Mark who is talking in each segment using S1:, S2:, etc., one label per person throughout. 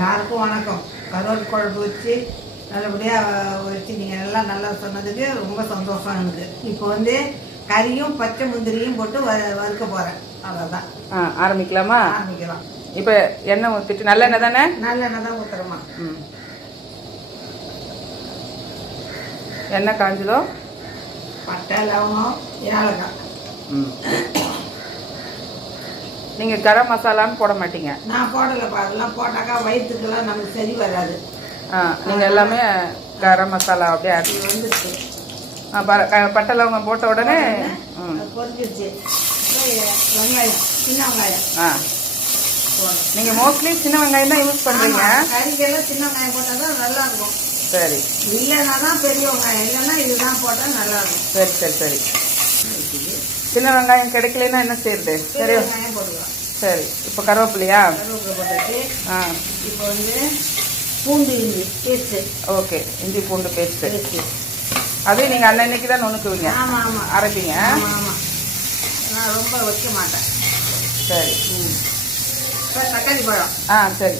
S1: எல்லாருக்கும் வணக்கம். கருவாட்டு குழம்பு வச்சு நல்லபடியாக வச்சு நீங்கள் எல்லாம் நல்லா சொன்னதுக்கு ரொம்ப சந்தோஷம் எனக்கு. இப்போ வந்து கறியும் பச்சை முந்திரியும் போட்டு வ வறுக்க போகிறேன் அவ்வளோதான்
S2: ஆ ஆரம்பிக்கலாமா?
S1: ஆரம்பிக்கலாம்.
S2: இப்போ எண்ணெய் ஊற்றிட்டு நல்லெண்ணெய் தானே?
S1: நல்லெண்ணெய் தான் ஊற்றுறோமா
S2: ம். எண்ணெய் காஞ்சதோ?
S1: பட்டை லவங்கம் ஏலக்காய்.
S2: ம். நீங்கள் கரம் மசாலான்னு போட மாட்டீங்க.
S1: நான் போடலைப்பா அதெல்லாம் போட்டாக்கா வயிற்றுக்கெல்லாம் நமக்கு சரி வராது.
S2: ஆ நீங்கள் எல்லாமே கரம் மசாலா அப்படியே ஆட்
S1: வந்துருச்சு.
S2: ஆ பர பட்டை லவங்கம் போட்ட உடனே
S1: பொரிஞ்சிருச்சு. வெங்காயம் சின்ன வெங்காயம்.
S2: ஆ. நீங்கள் மோஸ்ட்லி சின்ன வெங்காயம் தான் யூஸ் பண்ணுறீங்க
S1: கறிக்கெல்லாம் சின்ன வெங்காயம் போட்டால் தான் நல்லா இருக்கும்
S2: சரி.
S1: இல்லைன்னா தான் பெரிய வெங்காயம் இல்லைன்னா இதுதான் போட்டால் நல்லா இருக்கும்
S2: சரி சரி சரி. சின்ன வெங்காயம் கிடைக்கலன்னா என்ன செய்யறது சரி. சரி இப்போ கருவேப்பிலையா?
S1: கருவேப்பிலை போட்டுட்டு
S2: ஆ.
S1: இப்போ வந்து பூண்டு இஞ்சி பேஸ்ட்டு
S2: ஓகே இஞ்சி பூண்டு பேஸ்ட்டு
S1: பேஸ்ட்டு
S2: அது நீங்கள் அன்னன்னைக்கு தான் நுணுக்குவீங்க?
S1: ஆமாம் ஆமாம்
S2: அரைப்பீங்க?
S1: ஆமாம் ஆமாம் நான் ரொம்ப வைக்க மாட்டேன்.
S2: சரி.
S1: இப்போ தக்காளி பழம்.
S2: ஆ சரி.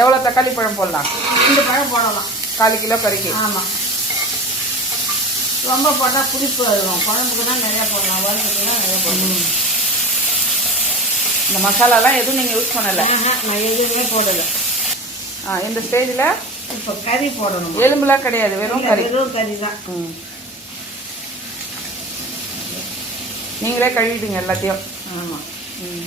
S2: எவ்வளோ தக்காளி பழம் போடலாம்?
S1: ரெண்டு பழம் போடலாம்.
S2: கால் கிலோ கறிக்கு?
S1: ஆமாம் ரொம்ப போட்டால் புளிப்பு வரும். குழம்புக்கு தான் நிறையா போடலாம். வறுத்துக்கு தான் நிறையா போடணும்
S2: இந்த மசாலாலாம் எதுவும் நீங்கள் யூஸ் பண்ணலை?
S1: நான் எதுவுமே போடலை.
S2: ஆ இந்த ஸ்டேஜில்
S1: இப்போ கறி போடணும்.
S2: எலும்புலாம் கிடையாது வெறும் கறி.
S1: வெறும் கறி தான்.
S2: நீங்களே கழுவிடுங்க எல்லாத்தையும்.
S1: ஆமாம்
S2: ம்.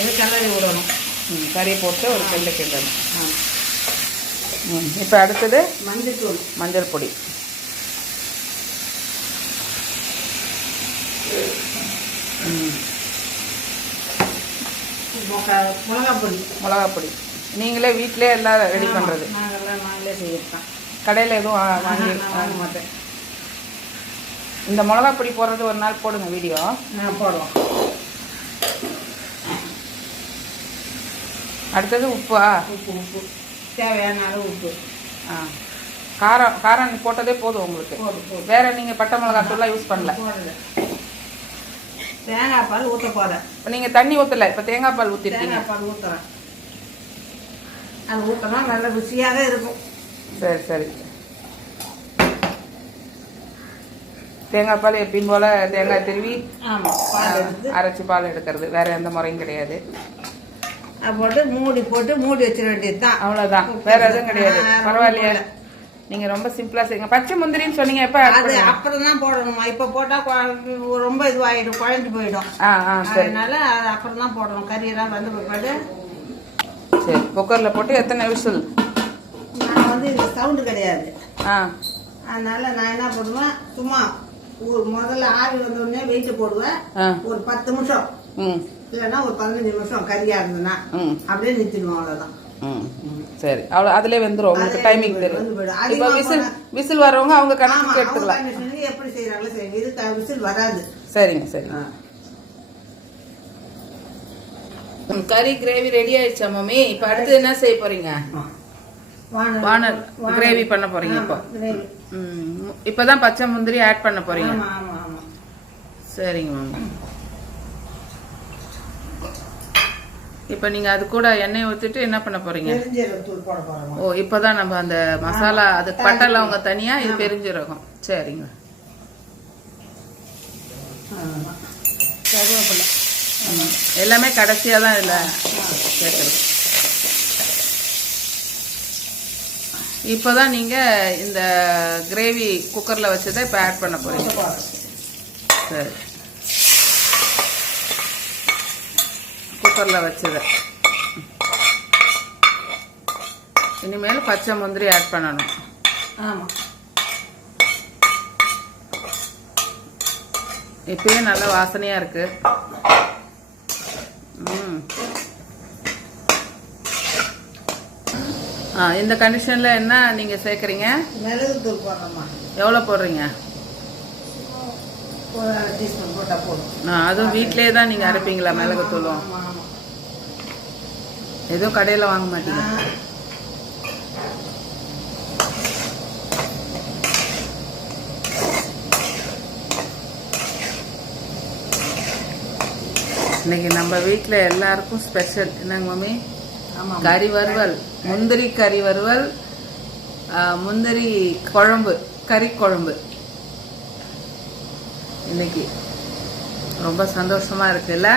S1: இது கலரி விடணும்
S2: ம் கறி போட்டு ஒரு கிண்டு கிண்டணும். ம் இப்போ அடுத்தது மஞ்சள் பொடி. ம்.
S1: மொக்க- மிளகாப் பொடி.
S2: மிளகா பொடி. நீங்களே வீட்டிலே எல்லாம் ரெடி பண்ணுறது
S1: நாங்களே செய்யறோம்
S2: கடையில் எதுவும் வாங்கி
S1: வாங்க மாட்டேன்.
S2: இந்த மிளகா பொடி போடுறது ஒரு நாள் போடுங்க வீடியோ.
S1: நான் போடுவோம்.
S2: அடுத்தது உப்பா.
S1: உப்பு உப்பு. தேவையான அளவு உப்பு.
S2: ஆ. காரம் காரம் போட்டதே போதும் உங்களுக்கு. வேற நீங்கள் பட்டை மிளகாத்தூள்லாம் யூஸ் பண்ணல.
S1: தேங்காய் பால் ஊற்ற போகிறேன்
S2: இப்போ நீங்கள் தண்ணி ஊற்றல இப்போ தேங்காய் பால் ஊற்றிருக்கீங்க
S1: தேங்காய் பால் ஊற்றுறேன் அது ஊற்றினா நல்ல ருசியாக இருக்கும்.
S2: சரி சரி. தேங்காய் பால் எப்பயும் போல தேங்காய் திருவி
S1: ஆமாம்
S2: அரைச்சி பால் எடுக்கிறது. வேற எந்த முறையும் கிடையாது.
S1: போட்டு மூடி போட்டு மூடி வச்சிட வேண்டியது தான்
S2: அவ்வளோதான் வேற எதுவும் கிடையாது. பரவாயில்லையா.
S1: போடல.
S2: நீங்க ரொம்ப சிம்பிளா செய்யுங்க. பச்சை முந்திரின்னு சொன்னீங்க எப்ப
S1: அது? அப்புறம் தான் போடணுமா? இப்போ போட்டால் ரொம்ப இதுவாகிடும் குழஞ்சு போயிடும்.
S2: ஆ ஆ சரி.
S1: அதனால அது அப்புறம் தான் போடணும் கறியெல்லாம் வந்து பிற்பாடு.
S2: சரி குக்கர்ல போட்டு எத்தனை விசில்
S1: நான் வந்து இந்த சவுண்டு கிடையாது.
S2: ஆ.
S1: அதனால நான் என்ன பண்ணுவேன் சும்மா ஒரு முதல்ல ஆவி வந்த உடனே வெயிட் போடுவேன். ஒரு பத்து நிமிஷம்.
S2: ம்.
S1: இல்லைன்னா ஒரு பதினஞ்சு நிமிஷம் கறியா இருந்ததுன்னா அப்படியே நிறுத்திடுவோம் அவ்வளோதான்
S2: சரி. அவ்வளோ வெந்துடும் உங்களுக்கு டைமிங் தெரியும். இப்போ விசில் விசில் வரவங்க அவங்க கணக்கு எடுத்துக்கலாம்
S1: எப்படி செய்யறாங்களோ இது விசில் வராது.
S2: சரிங்க சரி. ம், கறி கிரேவி ரெடி ஆயிடுச்சா மம்மி? இப்போ அடுத்து என்ன செய்ய போறீங்க?
S1: வானல்.
S2: கிரேவி பண்ண போறீங்க இப்போ. இப்போதான் பச்சை முந்திரி ஆட் பண்ண போறீங்க.
S1: ஆமா ஆமா ஆமா.
S2: சரிங்க மேம் இப்போ நீங்க அது கூட எண்ணெய் ஊத்திட்டு என்ன பண்ண போறீங்க? ஓ இப்போதான் நம்ம அந்த மசாலா அது பட்டல அவங்க தனியா இது பெருஞ்சீரகம். சரிங்க.
S1: கருவேப்பிலை.
S2: எல்லாமே கடைசியா தான் இதுல சேர்க்கறது. இப்போதான் நீங்க இந்த கிரேவி குக்கர்ல வச்சதை இப்போ ஆட் பண்ண
S1: போறோம்.
S2: சரி. குக்கரில் வச்சது இனிமேல் பச்சை முந்திரி ஆட் பண்ணணும்.
S1: ஆமா.
S2: இப்பயே நல்ல வாசனையா இருக்கு. ம். ஆ இந்த கண்டிஷன்ல என்ன நீங்க சேர்க்குறீங்க?
S1: மிளகுத்தூள் போடுறோமா
S2: எவ்வளோ போடுறீங்க? அதுவும் வீட்டிலே தான் நீங்க அரைப்பீங்களா
S1: மிளகு தூளும்
S2: ஏதோ கடையில வாங்க மாட்டீங்க. இன்னைக்கு நம்ம வீட்டில் எல்லாருக்கும் ஸ்பெஷல் என்னங்க மம்மி கறி வறுவல். முந்திரி கறி வறுவல் முந்திரி குழம்பு கறி குழம்பு. இன்னைக்கு ரொம்ப சந்தோஷமா இருக்குல்ல?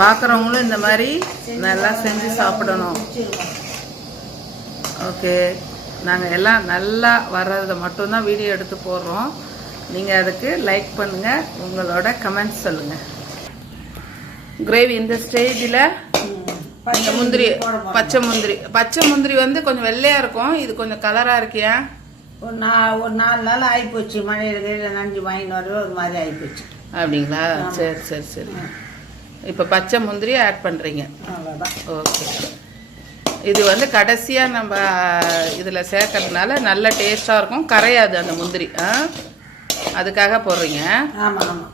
S2: பார்க்குறவங்களும் இந்த மாதிரி நல்லா செஞ்சு சாப்பிடணும். ஓகே. நாங்கள் எல்லாம் நல்லா வர்றதை மட்டும்தான் வீடியோ எடுத்து போடுறோம். நீங்கள் அதுக்கு லைக் பண்ணுங்கள் உங்களோட கமெண்ட்ஸ் சொல்லுங்கள் கிரேவி இந்த ஸ்டேஜில் இந்த முந்திரி பச்சை முந்திரி. பச்சை முந்திரி வந்து கொஞ்சம் வெள்ளையாக இருக்கும். இது கொஞ்சம் கலராக இருக்கியா?
S1: ஒரு நா ஒரு நாலு நாள் ஆகிப்போச்சு மழையில் கையில் நஞ்சு வாங்கிட்டு வரவே ஒரு மாதிரி ஆகிப்போச்சு
S2: அப்படிங்களா. சரி சரி சரி. இப்போ பச்சை முந்திரி ஆட் பண்றீங்க.
S1: அவ்வளோதான்
S2: ஓகே. இது வந்து கடைசியா நம்ம இதுல சேர்க்கறதுனால நல்ல டேஸ்டா இருக்கும். கரையாது அந்த முந்திரி. ஆ? அதுக்காக போடுறீங்க.
S1: ஆமாம் ஆமாம்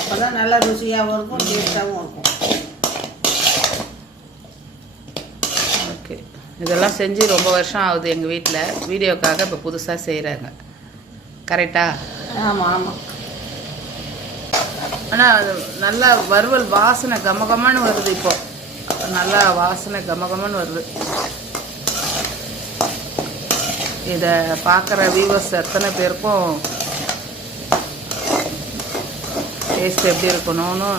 S1: அப்போ தான் நல்லா ருசியாகவும் இருக்கும் டேஸ்ட்டாகவும் இருக்கும்
S2: ஓகே இதெல்லாம் செஞ்சு ரொம்ப வருஷம் ஆகுது எங்க வீட்டில் வீடியோக்காக இப்போ புதுசா செய்றாங்க. கரெக்டா?
S1: ஆமாம் ஆமாம்
S2: ஆனால் அது நல்லா வறுவல் வாசனை கமகமன்னு வருது இப்போ. நல்லா வாசனை கமகமன்னு வருது. இதை பார்க்குற வியூவர்ஸ் எத்தனை பேருக்கும் டேஸ்ட் எப்படி இருக்கணும்னு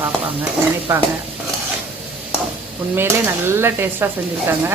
S2: பார்ப்பாங்க நினைப்பாங்க. உண்மையிலே நல்ல டேஸ்ட்டாக செஞ்சுருக்காங்க.